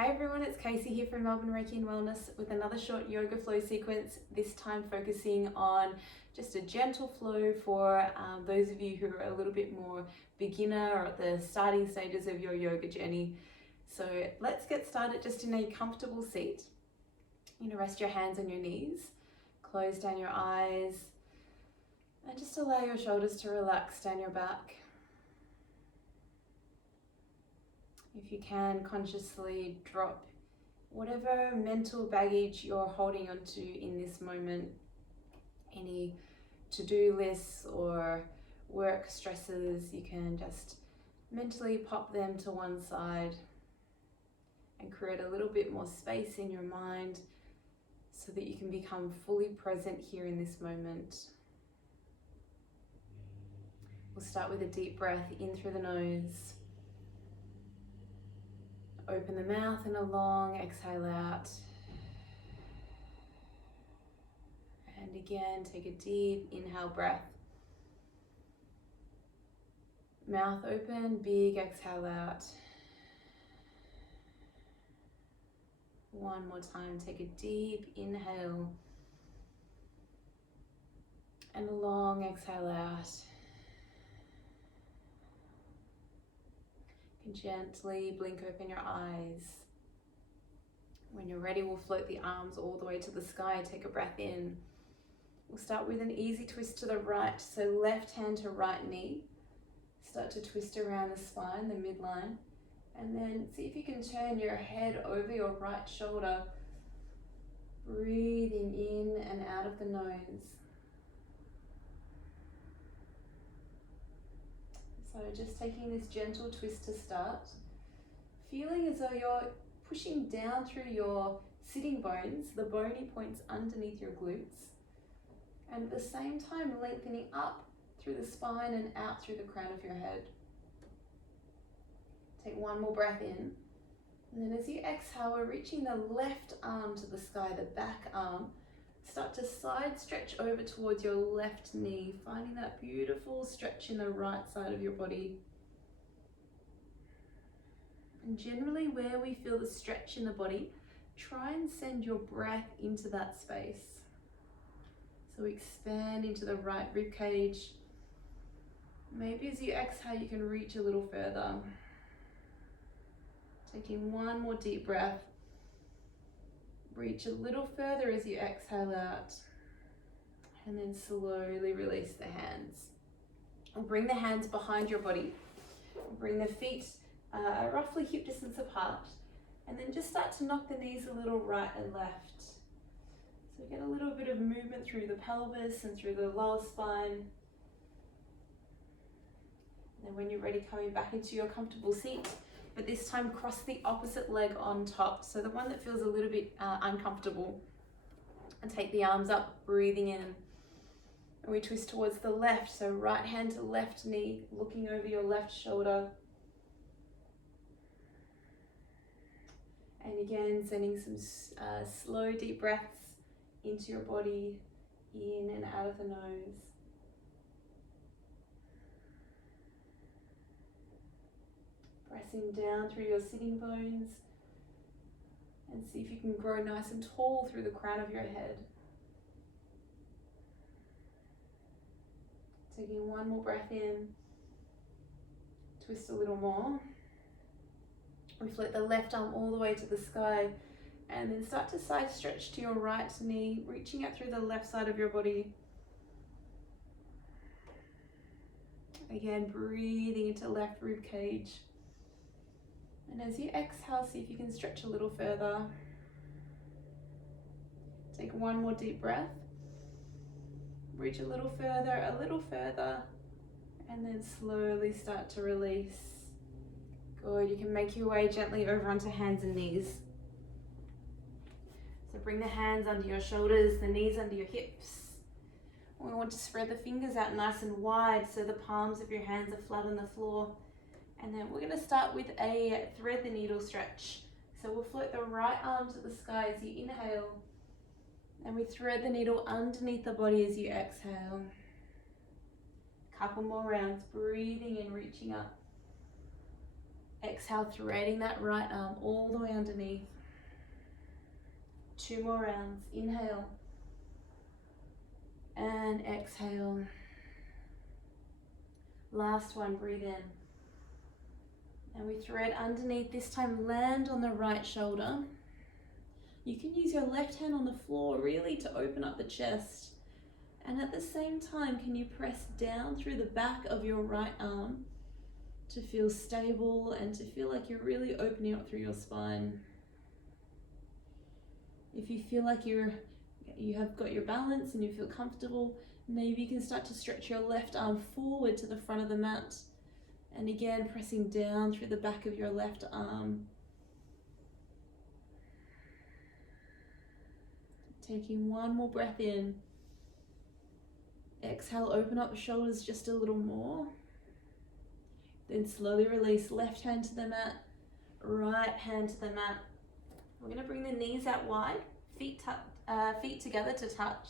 Hi everyone, it's Casey here from Melbourne Reiki and Wellness with another short yoga flow sequence, this time focusing on just a gentle flow for those of you who are a little bit more beginner or at the starting stages of your yoga journey. So let's get started just in a comfortable seat. You're going to rest your hands on your knees, close down your eyes, and just allow your shoulders to relax down your back. If you can, consciously drop whatever mental baggage you're holding onto in this moment, any to-do lists or work stresses, you can just mentally pop them to one side and create a little bit more space in your mind so that you can become fully present here in this moment. We'll start with a deep breath in through the nose. Open the mouth and a long exhale out. And again, take a deep inhale breath. Mouth open, big exhale out. One more time, take a deep inhale. And a long exhale out. Gently blink open your eyes. When you're ready, we'll float the arms all the way to the sky. Take a breath in. We'll start with an easy twist to the right. So left hand to right knee. Start to twist around the spine, the midline. And then see if you can turn your head over your right shoulder. Breathing in and out of the nose. So just taking this gentle twist to start, feeling as though you're pushing down through your sitting bones, the bony points underneath your glutes, and at the same time lengthening up through the spine and out through the crown of your head. Take one more breath in, and then as you exhale, we're reaching the left arm to the sky, the back arm. Start to side stretch over towards your left knee, finding that beautiful stretch in the right side of your body. And generally where we feel the stretch in the body, try and send your breath into that space. So expand into the right rib cage. Maybe as you exhale, you can reach a little further. Taking one more deep breath. Reach a little further as you exhale out, and then slowly release the hands. And bring the hands behind your body. Bring the feet roughly hip distance apart, and then just start to knock the knees a little right and left. So get a little bit of movement through the pelvis and through the lower spine. And then when you're ready, coming back into your comfortable seat. But this time cross the opposite leg on top, so the one that feels a little bit uncomfortable. And take the arms up, breathing in. And we twist towards the left, so right hand to left knee, looking over your left shoulder. And again, sending some slow deep breaths into your body, in and out of the nose. Pressing down through your sitting bones, and see if you can grow nice and tall through the crown of your head. Taking one more breath in, twist a little more. We float the left arm all the way to the sky, and then start to side stretch to your right knee, reaching out through the left side of your body. Again, breathing into left rib cage. And as you exhale, see if you can stretch a little further. Take one more deep breath. Reach a little further, and then slowly start to release. Good, you can make your way gently over onto hands and knees. So bring the hands under your shoulders, the knees under your hips. We want to spread the fingers out nice and wide so the palms of your hands are flat on the floor. And then we're going to start with a thread the needle stretch. So we'll float the right arm to the sky as you inhale, and we thread the needle underneath the body as you exhale. Couple more rounds, breathing in, reaching up. Exhale, threading that right arm all the way underneath. 2 more rounds. Inhale. And exhale. Last one, breathe in. And we thread underneath, this time land on the right shoulder. You can use your left hand on the floor really to open up the chest. And at the same time, can you press down through the back of your right arm to feel stable and to feel like you're really opening up through your spine. If you feel like you have got your balance and you feel comfortable, maybe you can start to stretch your left arm forward to the front of the mat. And again, pressing down through the back of your left arm. Taking one more breath in. Exhale, open up the shoulders just a little more. Then slowly release, left hand to the mat, right hand to the mat. We're going to bring the knees out wide, feet together to touch.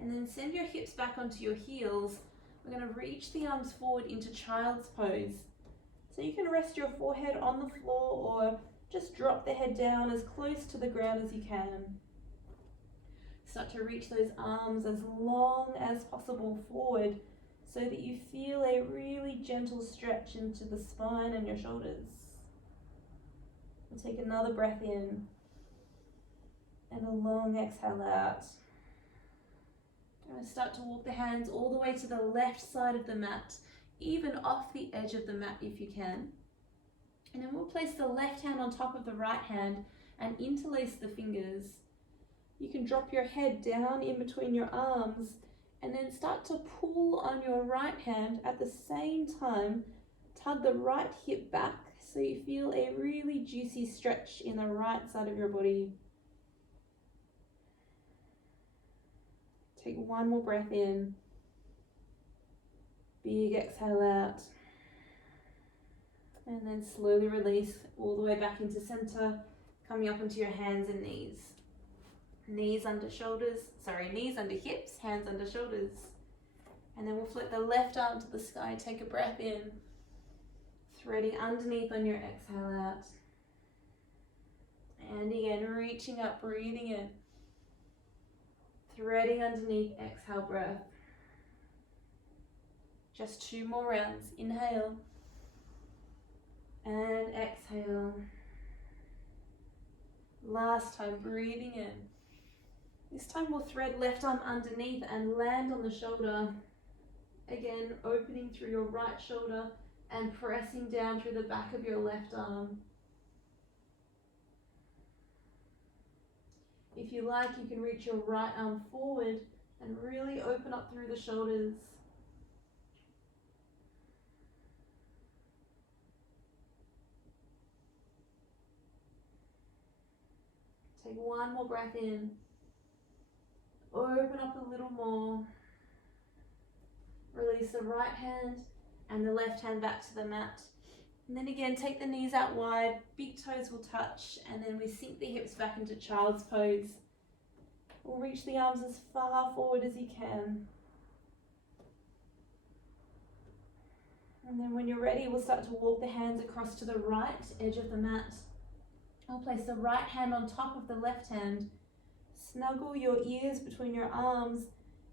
And then send your hips back onto your heels. We're going to reach the arms forward into child's pose. So you can rest your forehead on the floor or just drop the head down as close to the ground as you can. Start to reach those arms as long as possible forward so that you feel a really gentle stretch into the spine and your shoulders. We'll take another breath in and a long exhale out. And start to walk the hands all the way to the left side of the mat, even off the edge of the mat if you can. And then we'll place the left hand on top of the right hand and interlace the fingers. You can drop your head down in between your arms and then start to pull on your right hand at the same time. Tug the right hip back so you feel a really juicy stretch in the right side of your body. Take one more breath in. Big exhale out. And then slowly release all the way back into center, coming up onto your hands and knees. Knees under hips, hands under shoulders. And then we'll flip the left arm to the sky, take a breath in, threading underneath on your exhale out. And again, reaching up, breathing in, threading underneath, exhale breath. Just 2 more rounds, inhale, and exhale. Last time, breathing in. This time we'll thread left arm underneath and land on the shoulder. Again, opening through your right shoulder and pressing down through the back of your left arm. If you like, you can reach your right arm forward and really open up through the shoulders. Take one more breath in. Open up a little more. Release the right hand and the left hand back to the mat. And then again, take the knees out wide, big toes will touch, and then we sink the hips back into child's pose. We'll reach the arms as far forward as you can. And then when you're ready, we'll start to walk the hands across to the right edge of the mat. I'll place the right hand on top of the left hand. Snuggle your ears between your arms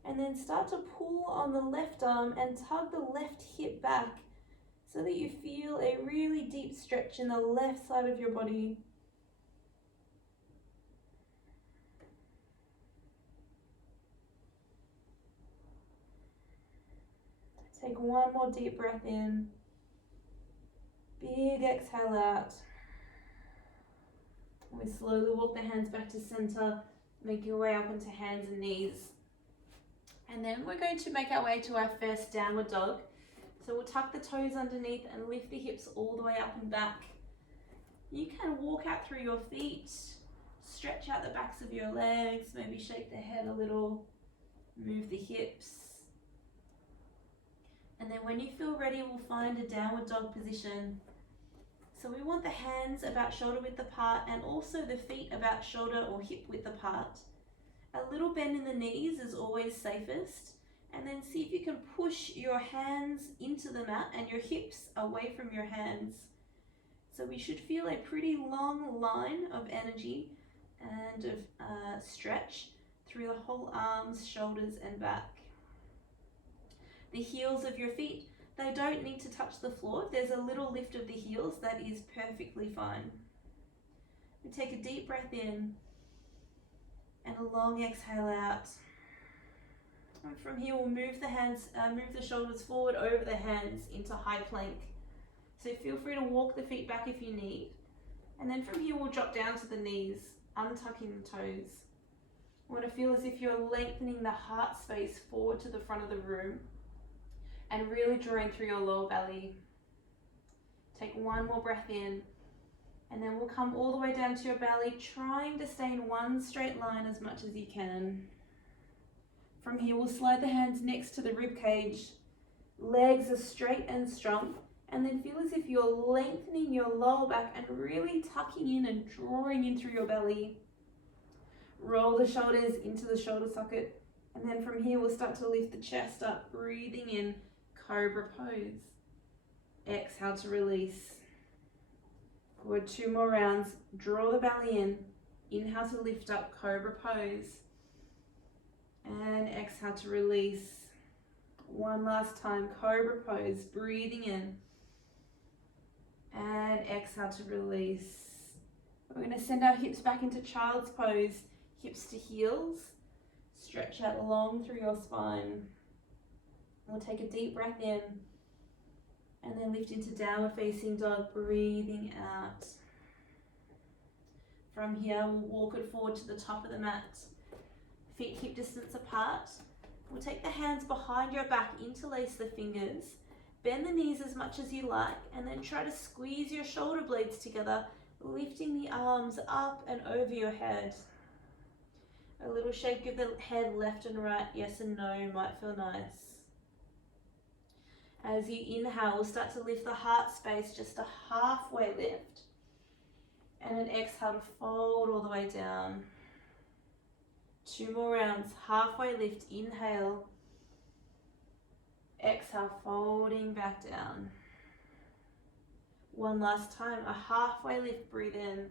and then start to pull on the left arm and tug the left hip back so that you feel a really deep stretch in the left side of your body. Take one more deep breath in. Big exhale out. We slowly walk the hands back to center, make your way up onto hands and knees. And then we're going to make our way to our first downward dog. So we'll tuck the toes underneath and lift the hips all the way up and back. You can walk out through your feet, stretch out the backs of your legs, maybe shake the head a little, move the hips. And then when you feel ready, we'll find a downward dog position. So we want the hands about shoulder width apart and also the feet about shoulder or hip width apart. A little bend in the knees is always safest. And then see if you can push your hands into the mat and your hips away from your hands. So we should feel a pretty long line of energy and of stretch through the whole arms, shoulders and back. The heels of your feet, they don't need to touch the floor. If there's a little lift of the heels, that is perfectly fine. We take a deep breath in and a long exhale out. And from here, we'll move the shoulders forward over the hands into high plank. So feel free to walk the feet back if you need. And then from here, we'll drop down to the knees, untucking the toes. You want to feel as if you're lengthening the heart space forward to the front of the room and really drawing through your lower belly. Take one more breath in, and then we'll come all the way down to your belly, trying to stay in one straight line as much as you can. From here, we'll slide the hands next to the rib cage. Legs are straight and strong. And then feel as if you're lengthening your lower back and really tucking in and drawing in through your belly. Roll the shoulders into the shoulder socket. And then from here, we'll start to lift the chest up, breathing in, cobra pose. Exhale to release. Good, 2 more rounds. Draw the belly in. Inhale to lift up, cobra pose. And exhale to release. One last time, cobra pose, breathing in. And exhale to release. We're going to send our hips back into child's pose, hips to heels. Stretch out long through your spine. We'll take a deep breath in and then lift into downward facing dog, breathing out. From here, we'll walk it forward to the top of the mat. Feet hip distance apart. We'll take the hands behind your back, interlace the fingers. Bend the knees as much as you like, and then try to squeeze your shoulder blades together, lifting the arms up and over your head. A little shake of the head left and right, yes and no, might feel nice. As you inhale, we'll start to lift the heart space, just a halfway lift. And an exhale to fold all the way down. 2 more rounds, halfway lift, inhale. Exhale, folding back down. One last time, a halfway lift, breathe in.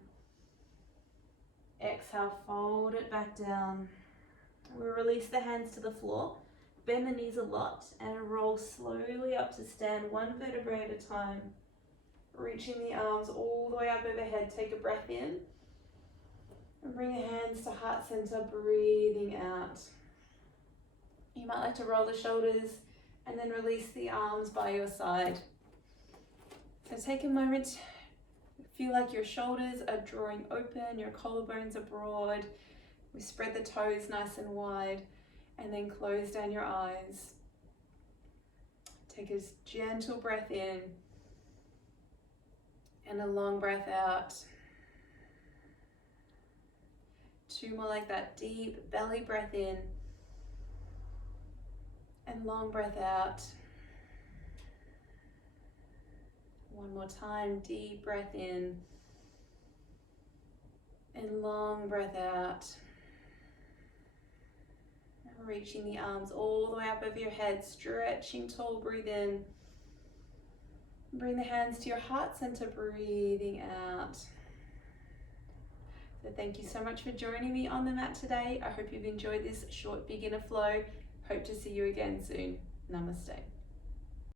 Exhale, fold it back down. We'll release the hands to the floor, bend the knees a lot, and roll slowly up to stand, 1 vertebrae at a time. Reaching the arms all the way up overhead, take a breath in. And bring the hands to heart center, breathing out. You might like to roll the shoulders and then release the arms by your side. So take a moment, feel like your shoulders are drawing open, your collarbones are broad. We spread the toes nice and wide, and then close down your eyes. Take a gentle breath in and a long breath out. 2 more like that, deep belly breath in and long breath out. 1 more time, deep breath in and long breath out. Reaching the arms all the way up over your head, stretching tall, breathe in. Bring the hands to your heart center, breathing out. So thank you so much for joining me on the mat today. I hope you've enjoyed this short beginner flow. Hope to see you again soon. Namaste.